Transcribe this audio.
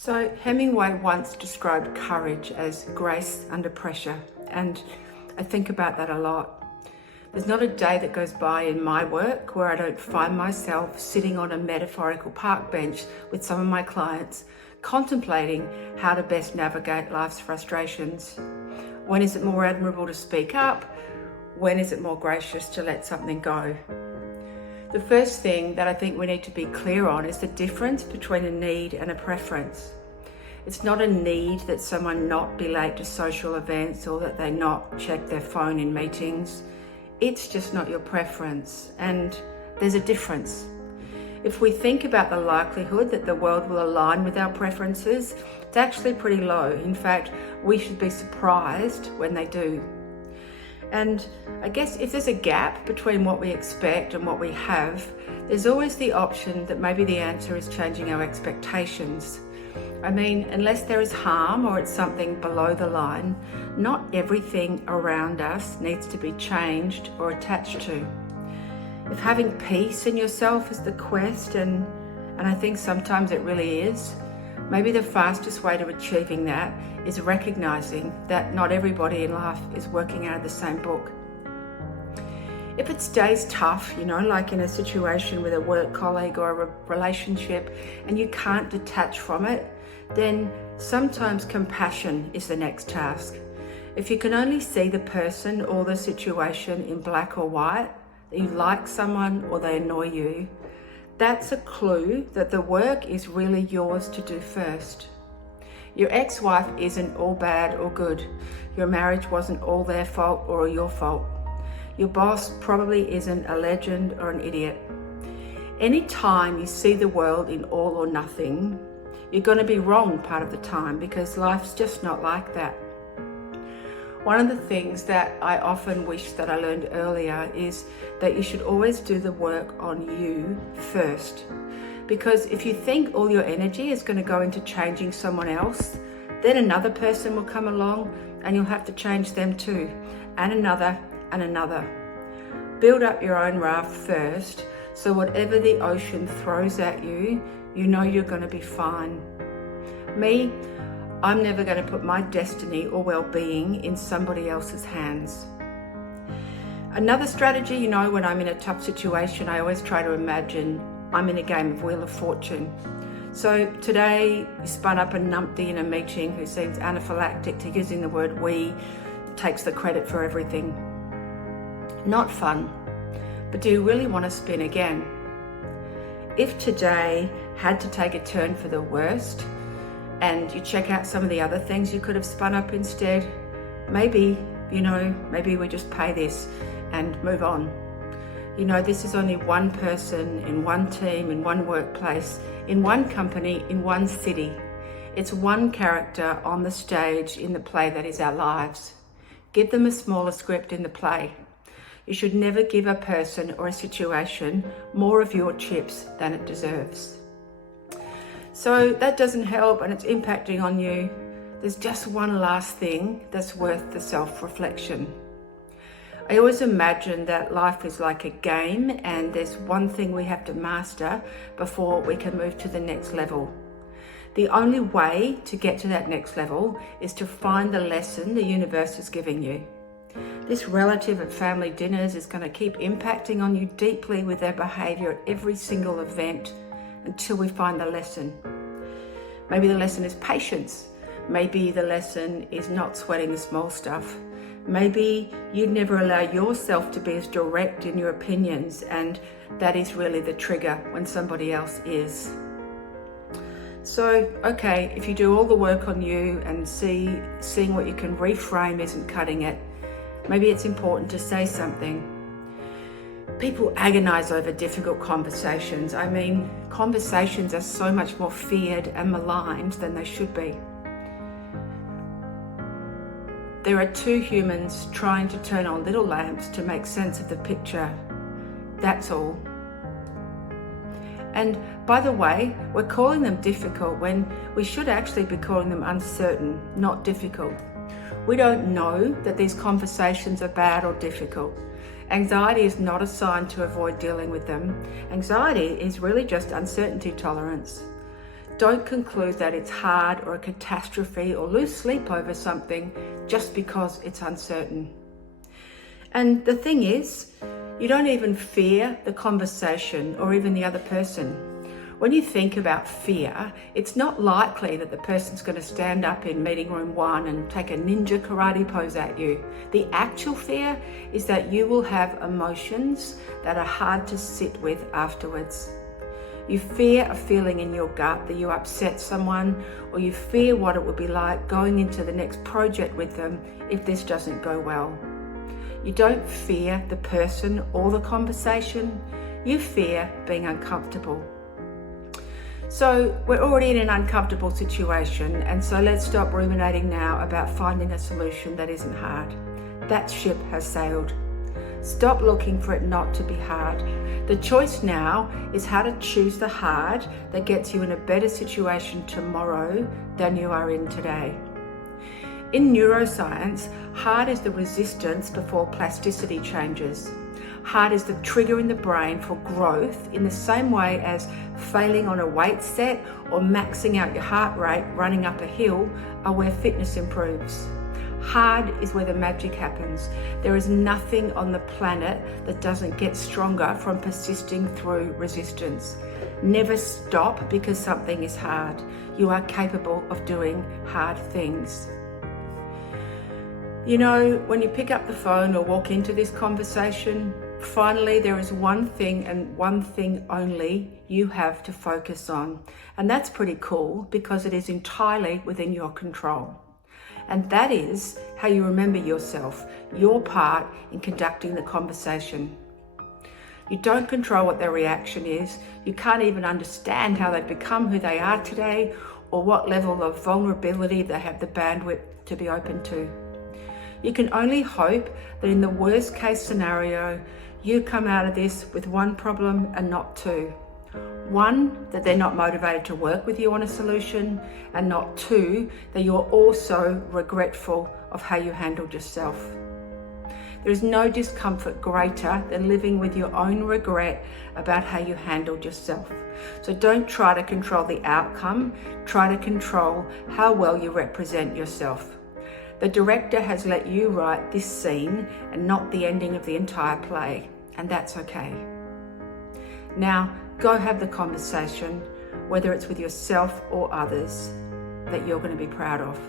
So Hemingway once described courage as grace under pressure, and I think about that a lot. There's not a day that goes by in my work where I don't find myself sitting on a metaphorical park bench with some of my clients, contemplating how to best navigate life's frustrations. When is it more admirable to speak up? When is it more gracious to let something go? The first thing that I think we need to be clear on is the difference between a need and a preference. It's not a need that someone not be late to social events or that they not check their phone in meetings. It's just not your preference, and there's a difference. If we think about the likelihood that the world will align with our preferences, it's actually pretty low. In fact, we should be surprised when they do. And I guess if there's a gap between what we expect and what we have, there's always the option that maybe the answer is changing our expectations. I mean, unless there is harm or it's something below the line, not everything around us needs to be changed or attached to. If having peace in yourself is the quest, and I think sometimes it really is, maybe the fastest way to achieving that is recognizing that not everybody in life is working out of the same book. If it stays tough, like in a situation with a work colleague or a relationship, and you can't detach from it, then sometimes compassion is the next task. If you can only see the person or the situation in black or white, that you like someone or they annoy you, that's a clue that the work is really yours to do first. Your ex-wife isn't all bad or good. Your marriage wasn't all their fault or your fault. Your boss probably isn't a legend or an idiot. Anytime you see the world in all or nothing, you're going to be wrong part of the time, because life's just not like that. One of the things that I often wish that I learned earlier is that you should always do the work on you first. Because if you think all your energy is going to go into changing someone else, then another person will come along and you'll have to change them too, and another and another. Build up your own raft first, so whatever the ocean throws at you, you know you're going to be fine. Me, I'm never going to put my destiny or well-being in somebody else's hands. Another strategy, when I'm in a tough situation, I always try to imagine I'm in a game of Wheel of Fortune. So today, you spun up a numpty in a meeting who seems anaphylactic to using the word we, takes the credit for everything. Not fun, but do you really want to spin again? If today had to take a turn for the worst, and you check out some of the other things you could have spun up instead, maybe we just pay this and move on. This is only one person in one team, in one workplace, in one company, in one city. It's one character on the stage in the play that is our lives. Give them a smaller script in the play. You should never give a person or a situation more of your chips than it deserves. So that doesn't help and it's impacting on you. There's just one last thing that's worth the self-reflection. I always imagine that life is like a game and there's one thing we have to master before we can move to the next level. The only way to get to that next level is to find the lesson the universe is giving you. This relative at family dinners is going to keep impacting on you deeply with their behavior at every single event until we find the lesson. Maybe the lesson is patience. Maybe the lesson is not sweating the small stuff. Maybe you'd never allow yourself to be as direct in your opinions, and that is really the trigger when somebody else is. So, okay, if you do all the work on you and seeing what you can reframe isn't cutting it, maybe it's important to say something. People agonize over difficult conversations. I mean, conversations are so much more feared and maligned than they should be. There are two humans trying to turn on little lamps to make sense of the picture. That's all. And by the way, we're calling them difficult when we should actually be calling them uncertain, not difficult. We don't know that these conversations are bad or difficult. Anxiety is not a sign to avoid dealing with them. Anxiety is really just uncertainty tolerance. Don't conclude that it's hard or a catastrophe or lose sleep over something just because it's uncertain. And the thing is, you don't even fear the conversation or even the other person. When you think about fear, it's not likely that the person's going to stand up in meeting room 1 and take a ninja karate pose at you. The actual fear is that you will have emotions that are hard to sit with afterwards. You fear a feeling in your gut that you upset someone, or you fear what it would be like going into the next project with them if this doesn't go well. You don't fear the person or the conversation, you fear being uncomfortable. So we're already in an uncomfortable situation, and so let's stop ruminating now about finding a solution that isn't hard. That ship has sailed. Stop looking for it not to be hard. The choice now is how to choose the hard that gets you in a better situation tomorrow than you are in today. In neuroscience, hard is the resistance before plasticity changes. Hard is the trigger in the brain for growth, in the same way as failing on a weight set or maxing out your heart rate running up a hill are where fitness improves. Hard is where the magic happens. There is nothing on the planet that doesn't get stronger from persisting through resistance. Never stop because something is hard. You are capable of doing hard things. You know, when you pick up the phone or walk into this conversation, finally there is one thing and one thing only you have to focus on. And that's pretty cool because it is entirely within your control. And that is how you remember yourself, your part in conducting the conversation. You don't control what their reaction is. You can't even understand how they've become who they are today or what level of vulnerability they have the bandwidth to be open to. You can only hope that in the worst case scenario, you come out of this with one problem and not two. One, that they're not motivated to work with you on a solution, and not two, that you're also regretful of how you handled yourself. There is no discomfort greater than living with your own regret about how you handled yourself. So don't try to control the outcome, try to control how well you represent yourself. The director has let you write this scene and not the ending of the entire play, and that's okay. Now, go have the conversation, whether it's with yourself or others, that you're going to be proud of.